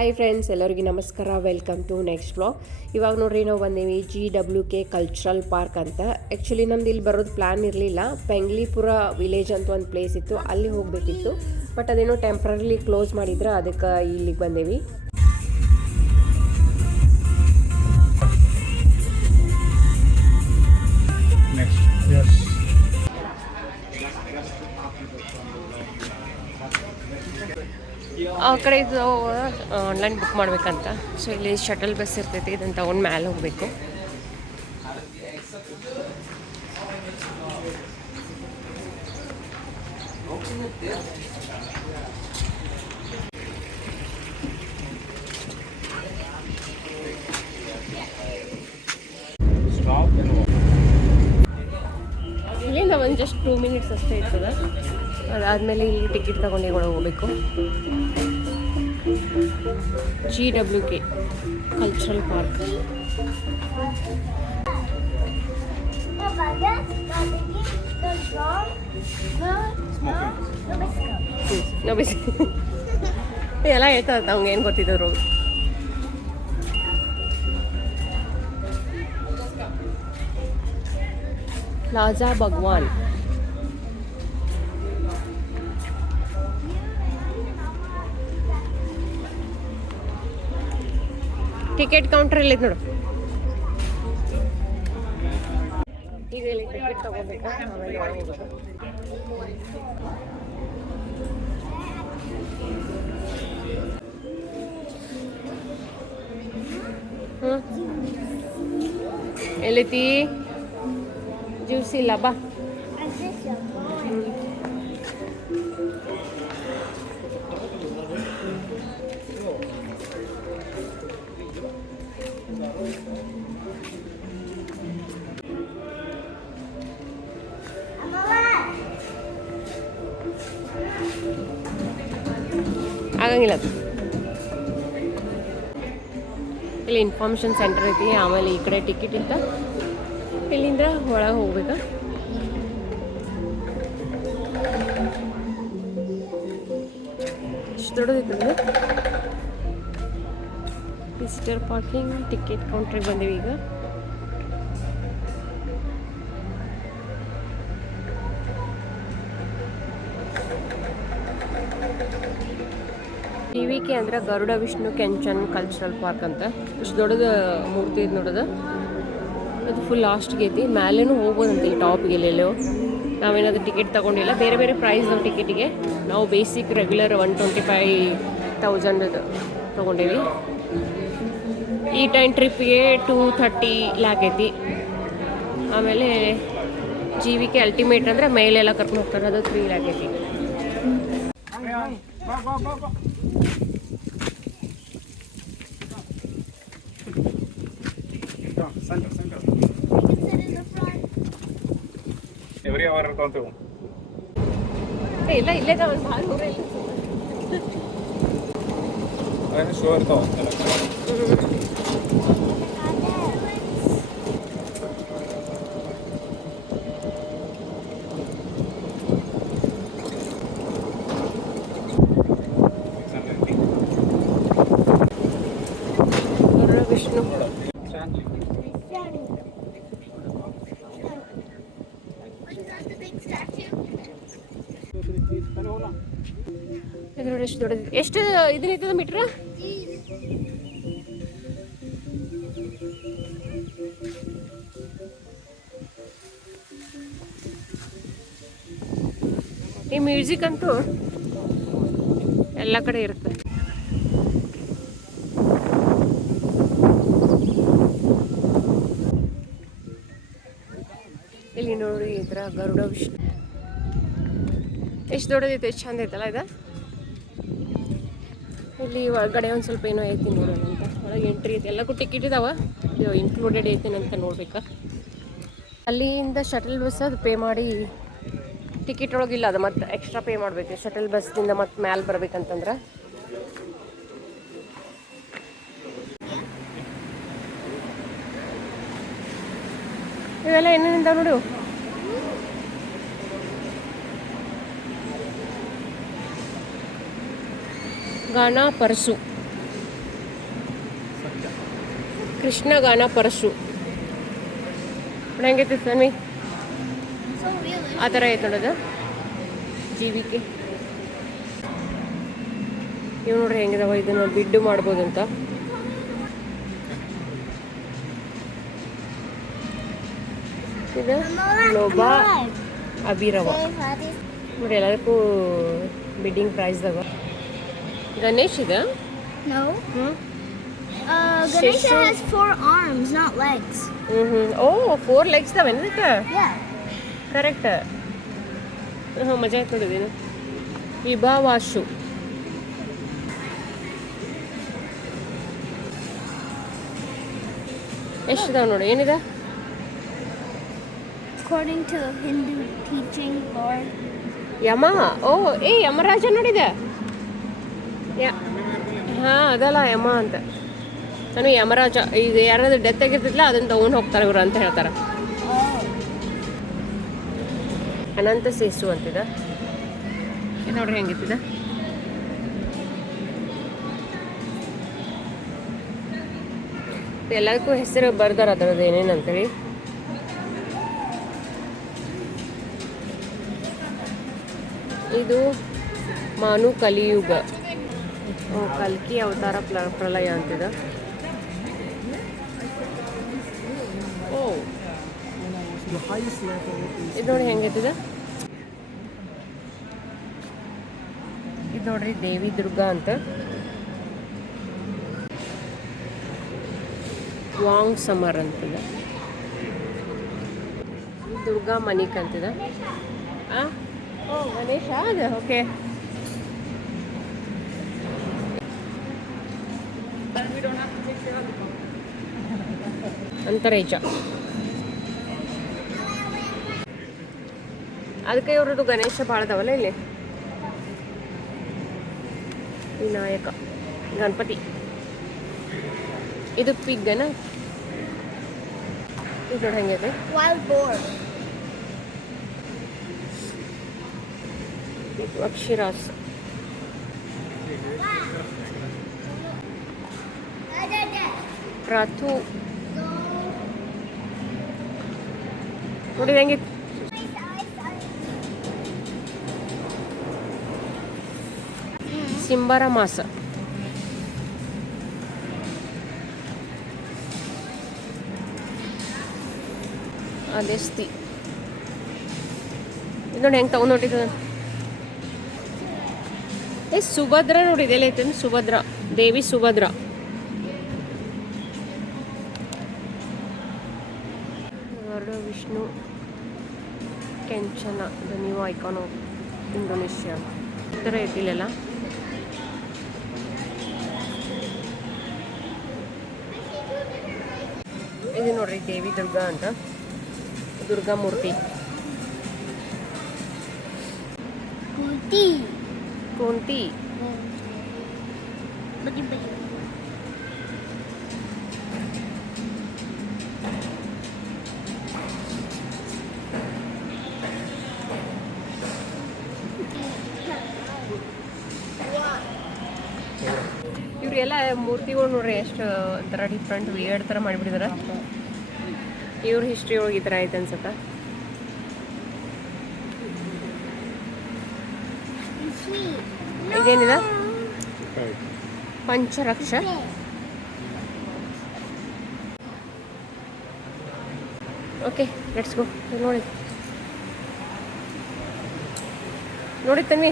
Hi friends, ಎಲ್ಲರಿಗೂ ನಮಸ್ಕಾರ. Welcome to next vlog. ಇವಾಗ ನೋಡ್ರಿ ನಾವು ಬಂದೇವಿ GWK ಕಲ್ಚರಲ್ ಪಾರ್ಕ್ ಅಂತ. ಆ್ಯಕ್ಚುಲಿ ನಮ್ದು ಇಲ್ಲಿ ಬರೋದು ಪ್ಲ್ಯಾನ್ ಇರಲಿಲ್ಲ. ಪೆಂಗ್ಲಿಪುರ ವಿಲೇಜ್ ಅಂತ ಒಂದು ಪ್ಲೇಸ್ ಇತ್ತು, ಅಲ್ಲಿ ಹೋಗಬೇಕಿತ್ತು. ಬಟ್ ಅದೇನೋ ಟೆಂಪ್ರರಿಲಿ ಕ್ಲೋಸ್ ಮಾಡಿದ್ರೆ ಅದಕ್ಕೆ ಇಲ್ಲಿಗೆ ಬಂದೇವಿ. ಆ ಕಡೆ ಇದು ಆನ್ಲೈನ್ ಬುಕ್ ಮಾಡ್ಬೇಕಂತ. ಸೊ ಇಲ್ಲಿ ಶಟಲ್ ಬಸ್ ಇರ್ತೈತಿ, ಇದನ್ನು ತಗೊಂಡು ಮ್ಯಾಲೆ ಹೋಗಬೇಕು. ಇಲ್ಲಿಂದ ಒಂದು ಜಸ್ಟ್ 2 ಮಿನಿಟ್ಸ್ ಅಷ್ಟೇ ಇರ್ತದೆ. ಅದಾದಮೇಲೆ ಇಲ್ಲಿ ಟಿಕೆಟ್ ತಗೊಂಡು ಹೋಗಬೇಕು. GWK cultural park. ಎಲ್ಲ ಹೇಳ್ತದ ಅವ್ಗೆ ಏನು ಗೊತ್ತಿದ್ರು. ಪ್ಲಾಜಾ ಭಗವಾನ್. ಟಿಕೆಟ್ ಕೌಂಟರ್ ಇಲ್ಲಿ ನೋಡು. ಈಗ ಇಲ್ಲಿ ಟಿಕೆಟ್ ತಗೋಬೇಕು, ಆಮೇಲೆ ಹೋಗೋದು. ಎಲ್ಲೈತಿ? ಜ್ಯೂಸ್ ಇಲ್ಲ, ಬಾ. ಆಗಂಗಿಲ್ಲ. ಇಲ್ಲಿ ಇನ್ಫಾರ್ಮೇಷನ್ ಸೆಂಟರ್ ಐತಿ. ಆಮೇಲೆ ಈ ಕಡೆ ಟಿಕೆಟ್ ಇತ್ತ, ಇಲ್ಲಿಂದ ಒಳಗೆ ಹೋಗ್ಬೇಕು. ಇಷ್ಟು ದೊಡ್ಡದಿತ್ತು. ವಿಸಿಟರ್ ಪಾರ್ಕಿಂಗ್, ಟಿಕೆಟ್ ಕೌಂಟ್ರಿಗೆ ಬಂದೀವಿ ಈಗ. GWK ಅಂದ್ರೆ ಗರುಡ ವಿಷ್ಣು ಕೆಂಚನ್ ಕಲ್ಚರಲ್ ಪಾರ್ಕ್ ಅಂತ. ಇಷ್ಟು ದೊಡ್ಡದ ಮೂರ್ತಿ ಇದು ನೋಡೋದು. ಅದು ಫುಲ್ ಲಾಸ್ಟ್ಗೆ ಐತಿ. ಮ್ಯಾಲೇನೂ ಹೋಗ್ಬೋದಂತ ಈ ಟಾಪ್ಗೆ. ಎಲ್ಲೆಲ್ಲೋ ನಾವೇನಾದ್ರೂ ಟಿಕೆಟ್ ತೊಗೊಂಡಿಲ್ಲ. ಬೇರೆ ಬೇರೆ ಪ್ರೈಸ್ ನಾವು ಟಿಕೆಟಿಗೆ. ನಾವು ಬೇಸಿಕ್ ರೆಗ್ಯುಲರ್ 125,000 ತೊಗೊಂಡೇವಿ. ಈ ಟೈಮ್ ಟ್ರಿಪ್ಗೆ 230 ಲ್ಯಾಕ್ ಐತಿ. ಆಮೇಲೆ GWK ಅಲ್ಟಿಮೇಟ್ ಅಂದರೆ ಮೇಲೆಲ್ಲ ಕರ್ಕೊಂಡು ಹೋಗ್ತಾರೆ, ಅದು 3 ಲ್ಯಾಕ್ ಐತಿ. ಇಲ್ಲ ಇಲ್ಲೇ ಒಂದು ಭಾಳ ದೂರ ಇಲ್ಲ. ಶೋ ಇರ್ತಾವ. ವಿಷ್ಣು ನೋಡಿ ಎಷ್ಟು ದೊಡ್ಡದು. ಎಷ್ಟು ಇದನ್ನೈತದ ಮೀಟ್ರ? ಈ ಮ್ಯೂಸಿಕ್ ಅಂತೂ ಎಲ್ಲ ಕಡೆ ಇರುತ್ತೆ. ಇಲ್ಲಿ ನೋಡಿ ಈ ಥರ ಗರುಡ ವಿಷ್ಣು ಎಷ್ಟು ದೊಡ್ಡದೈತೆ, ಎಷ್ಟು ಚಂದ ಐತಲ್ಲ ಇದು. ಇಲ್ಲಿ ಒಳಗಡೆ ಒಂದು ಸ್ವಲ್ಪ ಏನೋ ಐತಿ ನೋಡೋಣ ಅಂತ. ಒಳಗೆ ಎಂಟ್ರಿ ಐತಿ, ಎಲ್ಲಕ್ಕೂ ಟಿಕೆಟ್ ಇದಾವೆ. ಇದು ಇನ್ಕ್ಲೂಡೆಡ್ ಐತೇನೆ ಅಂತ ನೋಡ್ಬೇಕಾ. ಅಲ್ಲಿಂದ ಶಟಲ್ ಬಸ್ ಅದು ಪೇ ಮಾಡಿ ಟಿಕೆಟ್ ಒಳಗಿಲ್ಲ, ಅದು ಮತ್ತೆ ಎಕ್ಸ್ಟ್ರಾ ಪೇ ಮಾಡಬೇಕು. ಶಟಲ್ ಬಸ್ದಿಂದ ಮತ್ತೆ ಮ್ಯಾಲೆ ಬರ್ಬೇಕಂತಂದ್ರೆ. ಇವೆಲ್ಲ ಏನೇನಿಂದ ನೋಡು. ಗಾನಾ ಪರಸು ಕೃಷ್ಣಗಾನ ಪರಶು ಹೆಂಗೈತಿ ಸ್ವಾಮಿ So real. ಆ ಥರ ಐತೆ ನೋಡೋದು ಜೀವಿಕೆ ಇವು ನೋಡ್ರಿ ಹೆಂಗಿದಾವ ಇದನ್ನು ಬಿಡ್ಡು ಮಾಡ್ಬೋದು ಅಂತ ಇದು ಲೋಬಾ ಅಭಿರವ ನೋಡಿ ಎಲ್ಲದಕ್ಕೂ ಬಿಡ್ಡಿಂಗ್ ಪ್ರೈಸ್ದಾಗ ಗಣೇಶ್ ಇದೆ No. ಹ್ಞೂ Ganesha Shishu. has 4 arms, not legs. ಓ 4 ಲೆಗ್ಸ್ ಇದಾವೇನು ಇದಕ್ಕೆ Yeah. ಕರೆಕ್ಟ್ ಹಾಂ ಮಜಾ ಆಯ್ತು ನೋಡಿದೇನು ವಿಭಾವಾಶು ಎಷ್ಟಿದಾವೆ ನೋಡಿ ಏನಿದೆ According to Hindu teaching, Lord. ಯಮ ಓ ಏ ಯಮರಾಜ ನೋಡಿದೆ ಹಾಂ ಅದಲ್ಲ ಯಮ ಅಂತ ನಾನು ಯಮರಾಜ ಈಗ ಯಾರಾದ್ರೂ ಡೆತ್ ಆಗಿರ್ತಿದ್ಲ ಅದನ್ನು ತಗೊಂಡು ಹೋಗ್ತಾರೆ ಇವರು ಅಂತ ಹೇಳ್ತಾರೆ Oh. ಅನಂತ ಸೇಸು ಅಂತಿದ ಇದು ನೋಡ್ರಿ ಹೆಂಗಿತ್ತಿದ ಎಲ್ಲದಕ್ಕೂ ಹೆಸರು ಬರ್ದಾರ ಅದರದ್ದು ಏನೇನು ಅಂತೇಳಿ ಇದು ಮಾನು ಕಲಿಯುಗ ಕಲ್ಕಿ ಅವತಾರ ಪ್ರಳಯ ಅಂತಿದ ಓ ಇದು ನೋಡಿ ಹೆಂಗೈತಿದ ಇದು ನೋಡ್ರಿ ದೇವಿ ದುರ್ಗಾ ಅಂತ ವಾಂಗ್ ಸಮರ್ ಅಂತಿದ ದುರ್ಗಾ ಮನಿಕ್ ಅಂತಿದ ಓ ಗಣೇಶ ಅದ ಓಕೆ ಅಂತರೇಜ ಅದಕ್ಕೆ ಇವ್ರದ್ದು ಗಣೇಶ ಭಾಳ ಅದಾವಲ್ಲ ಇಲ್ಲಿ ವಿನಾಯಕ ಗಣಪತಿ ಇದು ಪಿಗ್ಗನ ಇದು ನೋಡಿ ಹೆಂಗಿದೆ Wild boar. ಇದು ಅಕ್ಷಿರಾಸ್ ಪ್ರಾಥು ನೋಡಿ ಹೆಂಗಿತ್ತು ಸಿಂಬರ ಮಾಸ ಅದೆಸ್ತಿ ಇದು ನೋಡಿ ಹೆಂಗೆ ತಗೊಂಡು ನೋಡಿದ ಸುಭದ್ರ ನೋಡಿ ಇದೆಲ್ಲ ಐತೆ ಸುಭದ್ರ ದೇವಿ ಸುಭದ್ರ ವಿಷ್ಣು ಕೆಂಚನ the new icon of Indonesia ಈ ಥರ ಐತಿಲ್ಲ ಇದು ನೋಡ್ರಿ ದೇವಿ ದುರ್ಗಾ ಅಂತ ದುರ್ಗಾ ಮೂರ್ತಿ Kunti. Kunti Look at me. ಇವರೆಲ್ಲ ಮೂರ್ತಿಗಳು ನೋಡ್ರಿ ಎಷ್ಟು ಒಂಥರ ಡಿಫ್ರೆಂಟ್ ವಿಯರ್ಡ್ ಥರ ಮಾಡಿಬಿಟ್ಟಿದಾರ ಇವ್ರ ಹಿಸ್ಟ್ರಿ ಒಳಗೆ ಈ ಥರ ಐತೆ ಅನ್ಸತ್ತ ಇದೇನಿದೆ ಪಂಚರಕ್ಷ ಓಕೆ ಲೆಟ್ಸ್ ಗೋ ನೋಡಿ ನೋಡಿ ತನ್ನಿ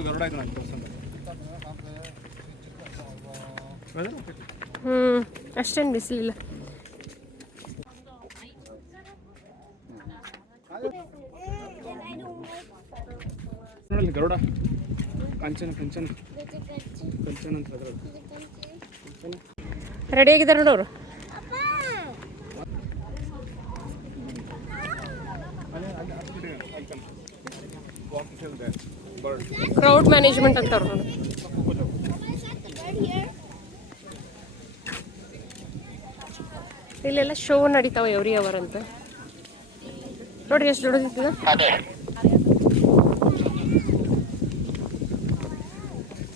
ಗರುಡ ಆಯ್ತು ನಾನು ಅಷ್ಟೇನು ಬಿಸಿಲಿಲ್ಲ ನೋಡಲ್ಲಿ ಗರುಡ ಕಂಚನ ಕಂಚನ ಕಂಚನ ಅಂತ ಅದ್ರದ್ದು ರೆಡಿ ಆಗಿದ್ದಾರೆ ನೋಡೋರು ಕ್ರೌಡ್ ಮ್ಯಾನೇಜ್ಮೆಂಟ್ ಅಂತಾರೆ ನೋಡಿ ಇಲ್ಲೆಲ್ಲ ಶೋ ನಡೀತಾವ ಎವ್ರಿ ಅವರ್ ಅಂತ ನೋಡ್ರಿ ಎಷ್ಟು ದೊಡ್ಡದಿರ್ತದ.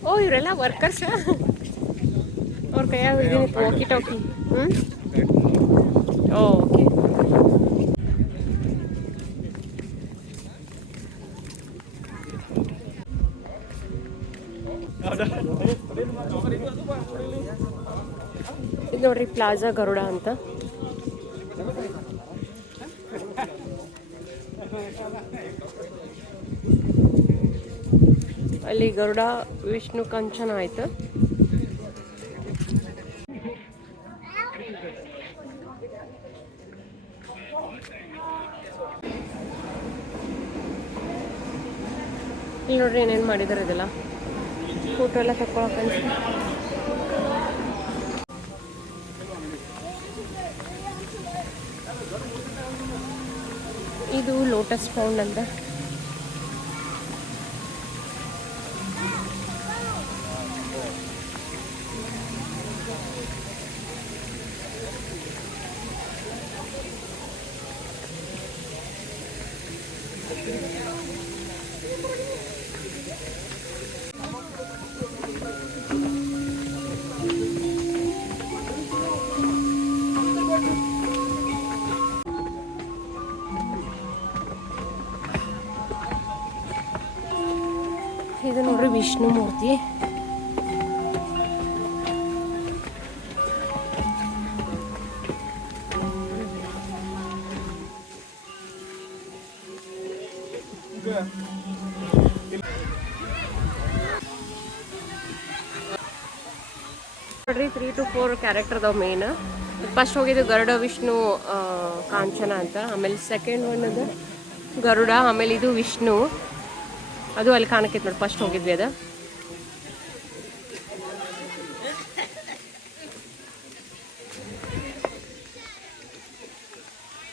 ಓ ಇವರೆಲ್ಲ ವರ್ಕರ್ಸ್ ಅವ್ರ ಕೈಯಾಗ ವಾಕಿ ಟಾಕಿ. ಓಕೆ ಇದು ನೋಡ್ರಿ ಪ್ಲಾಜಾ ಗರುಡ ಅಂತ. ಅಲ್ಲಿ ಗರುಡ ವಿಷ್ಣು ಕಂಚನ ಆಯ್ತು. ಇಲ್ಲಿ ನೋಡ್ರಿ ಏನೇನು ಮಾಡಿದಾರೆ ಇದೆಲ್ಲ ಫೋಟೋ ಎಲ್ಲ ತಗೊಳಕ್ ಅನ್ಸುತ್ತೆ. ಇದು ಲೋಟಸ್ ಪೌಂಡ್ ಅಂತ. ಇದು ನೋಡ್ರಿ ವಿಷ್ಣು ಮೂರ್ತಿ. ನೋಡ್ರಿ 3 to 4 ಕ್ಯಾರೆಕ್ಟರ್ ಅದಾವ ಮೇನ್. ಫಸ್ಟ್ ಹೋಗಿದ್ದು ಗರುಡ ವಿಷ್ಣು ಕಾಂಚನ ಅಂತ, ಆಮೇಲೆ ಸೆಕೆಂಡ್ ಒನ್ ಅದು ಗರುಡ, ಆಮೇಲೆ ಇದು ವಿಷ್ಣು ಅದು ಅಲ್ಲಿ ಕಾಣಕೈತೆ ನೋಡಿ. ಫಸ್ಟ್ ಹೋಗಿದ್ವಿ ಅದು.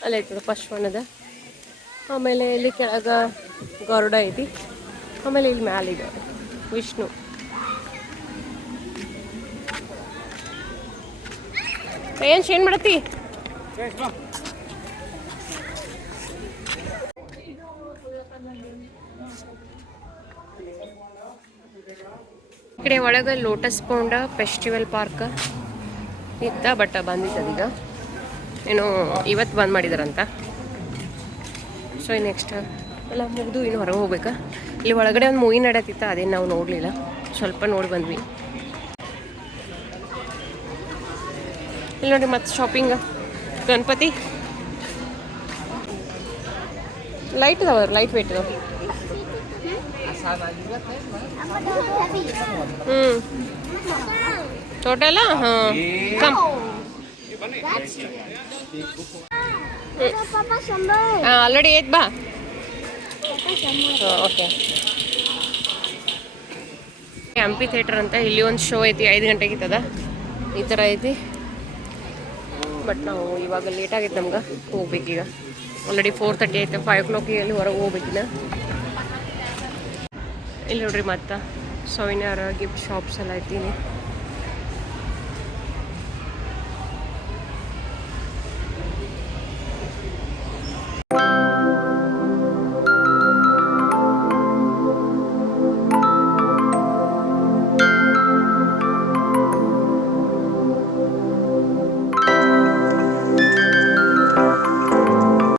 ಅಲ್ಲಿ ಐತದ ಫಸ್ಟ್ ಒನ್ ಅದ. ಆಮೇಲೆ ಇಲ್ಲಿ ಕೆಳಗ ಗರುಡ ಐತಿ, ಆಮೇಲೆ ಇಲ್ಲಿ ಮ್ಯಾಲಿದೆ ವಿಷ್ಣು. ಏನು ಮಾಡತ್ತಿ? ಈ ಕಡೆ ಒಳಗೆ ಲೋಟಸ್ ಪೌಂಡ ಫೆಸ್ಟಿವಲ್ ಪಾರ್ಕ್ ಇತ್ತ, ಬಟ್ ಬಂದಿದ್ದದೀಗ ಏನೋ ಇವತ್ತು ಬಂದ್ ಮಾಡಿದಾರಂತ. ಸೊ ನೆಕ್ಸ್ಟ್ ಎಲ್ಲ ಮುಗಿದು ಇನ್ನು ಹೊರಗೆ ಹೋಗ್ಬೇಕಾ. ಇಲ್ಲಿ ಒಳಗಡೆ ಒಂದು ಮೂವಿ ನಡೆಯತ್ತಿತ್ತ, ಅದೇನು ನಾವು ನೋಡಲಿಲ್ಲ, ಸ್ವಲ್ಪ ನೋಡಿ ಬಂದ್ವಿ. ಇಲ್ಲಿ ನೋಡಿ ಮತ್ತೆ ಶಾಪಿಂಗ್, ಗಣಪತಿ ಲೈಟ್ ಇದಾವ, ಲೈಟ್ ವೇಟ್ ಇದಾವ. ಟೋಟಲ್ ಕಮ್ ಆಲ್ರೆಡಿ ಏತ್ ಬಾ. ಓಕೆ, ಎಂಪಿ ಥಿಯೇಟರ್ ಅಂತ ಇಲ್ಲಿ ಒಂದು ಶೋ ಐತಿ, 5 ಗಂಟೆಗೆ ಇತ್ತದ, ಈ ಥರ ಐತಿ. ಬಟ್ ನಾವು ಇವಾಗ ಲೇಟ್ ಆಗೈತೆ ನಮ್ಗೆ, ಹೋಗ್ಬೇಕೀಗ. ಆಲ್ರೆಡಿ 4:30 ಐತೆ, 5 o'clock ಅಲ್ಲಿ ಹೊರಗೆ ಹೋಗ್ಬೇಕಿನ್ನ. ಇಲ್ಲಿ ನೋಡ್ರಿ ಮತ್ತೆ ಸೊವಿನರ್ ಗಿಫ್ಟ್ ಶಾಪ್ಸ್ ಎಲ್ಲ ಐತಿ.